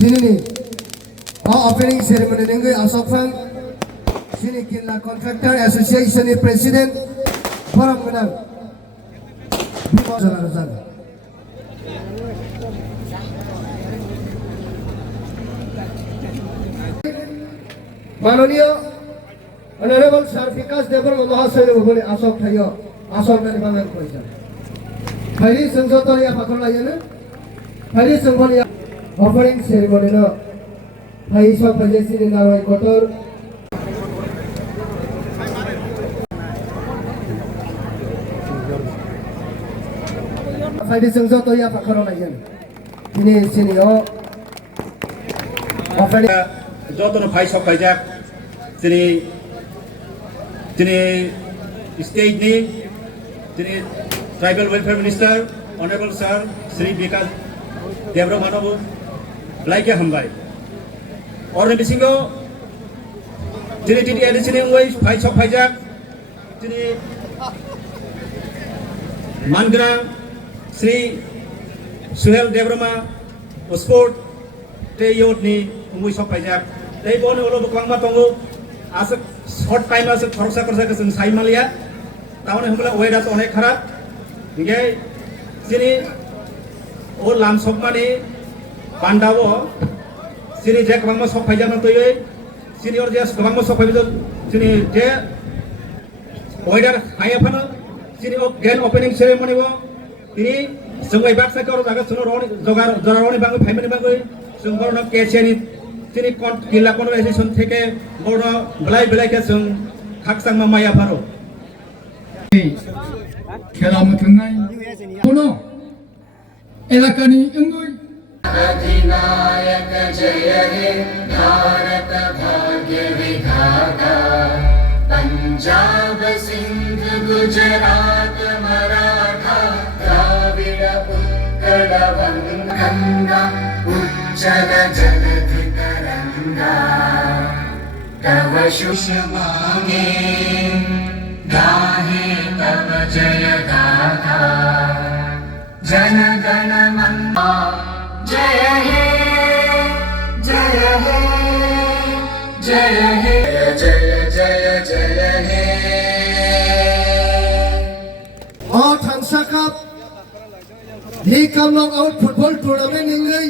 Sini opening ceremony nengui asokfang sini Kerala Contractor Association ni President Forum Menang Bimo Jalan. माननीय Honorable Sir Vikas Devarma Mahasaya Bhole Asok Thayo Asok Nani Bangan Koisa Hari Sangsotoria Pakolayana Hari Sangsotoria offering ceremony no Hari Sok Pajesi ni Naroi Kotor Hari Sangsotoria Pakolayana ini sini yo offering Jotono Bhai Sok Pajak Sini state ni Sini Tribal Welfare Minister Honorable Sir Sri Vikas Devarma Manobu Laika Hambai Orne Bisingo Sini Sini Bhai Sok Pajak Sini Mangra Sri Suhel Devarma Sport Te Yot ni Umui Sok Pajak Tei bone olo bukwang matongo asuk short time asuk khorsa korsa ke sing sai malia taune humla weather to onek kharap nge sini o lam sokmani pandawo sini je kwang ma sok phaija na toyoi sini or je kwang ma sok phaija sini je weather haya phana sini o gen opening ceremony wo ini sungai baksa kor jaga suno roni jogar joraroni bangu phaimani bangu sungkor no kesiani Sini Kerala Conversation থেকে বড় বলাই বলাইকে song খাকসাং মামায়া পারো খেলা মতনাই কোনো এলাকানি ইঙ্গুই अधिनायक जय हे भारत भाग्य विधाता पंजाब सिंध गुजरात मराठा द्राविड़ उत्कल गंगा उज्जल जलधि तरंगा तव शुष मांगे गाहे तव जय गाथा जन गण मन जय हे जय हे जय हे जय जय जय हे और थांसा कप ही कम लोग आउट फुटबॉल टूर्नामेंट इंगई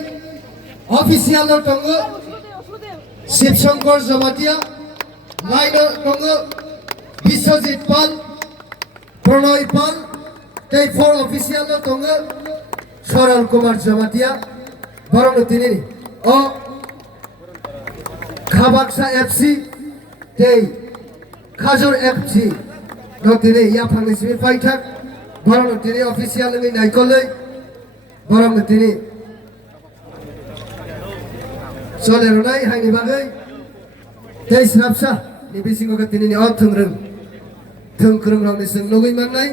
ऑफिशियल लो टंगो शिवशंकर जमातिया लाइनो टंगो विश्वजीत पाल प्रणय पाल ते फोर ऑफिशियल लो टंगो Soral Kumar Jamatia Barang Tinini O Khabaksa FC Tei Khajur FC Notini Ya Panglismi Paitak Barang Tini official ni Naikole Barang Tini Solerunai Hangi Bagai Tei Snapsa Ni Bisingo Tini ni O Tungrung Tungkrung Rang Nisung Nogui Mangnai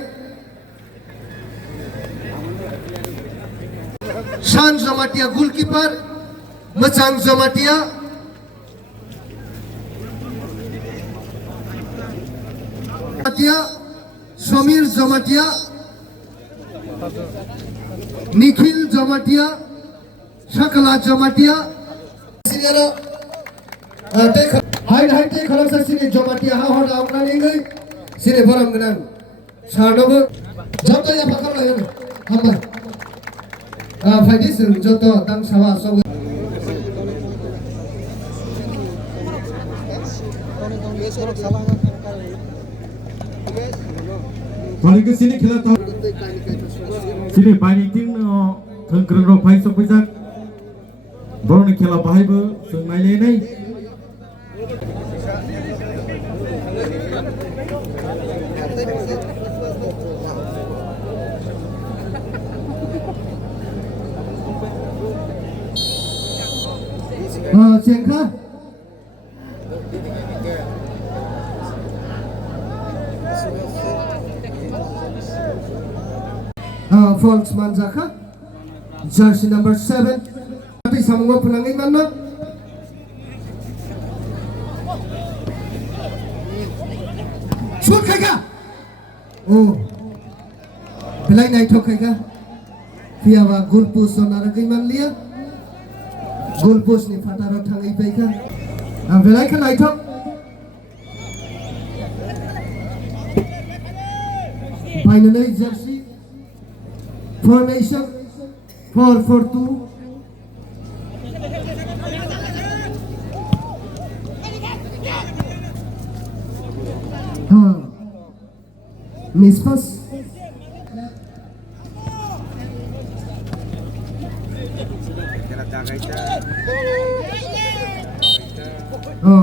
Shan Jamatia goalkeeper Machang Jamatia Samir Jamatia Nikhil Jamatia Shakala Jamatia Hai te khalasa sini Jamatia ha hoda amna ningai sini baram genang sarnobu jabta ya pakar layan hamba Faidi sung joto tang sawa so Paling ke sini kita tahu sini paling ting no tengkereng ro pai sok pajak boro ni khela bahai bo sung mai le nai Cengkah False Manzaka jersey number 7 tapi samunggo penangin mana shoot kaya oh belai naik thok kaya Piawa gulpu sonara kaiman liya Goalpost ni fataro tangai baika. Belai kan naitok. Finally jersey formation 4-4-2. Miss pass.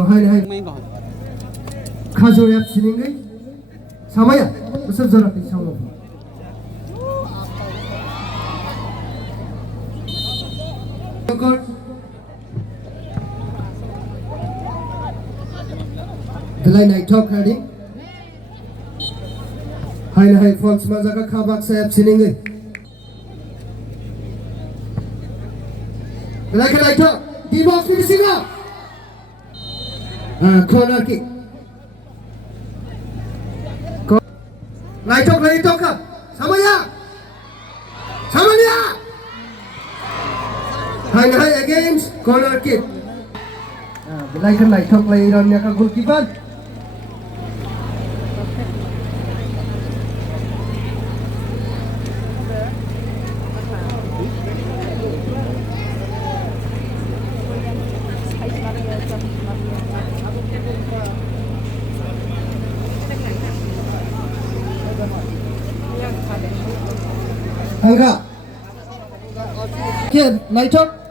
Hai. Khajur yap siningai. Samaya. Besar jarak di sama. Belai naik talk ready. Hai false mazaga khabak sayap siningai. Belai kan naik talk. Di box ni singa. Corner kick. Naik talk ka. Samaya. Samania. Hai against corner kick. Belai kan naik talk lagi irannya ka goalkeeper. Angga. Kian, naik talk.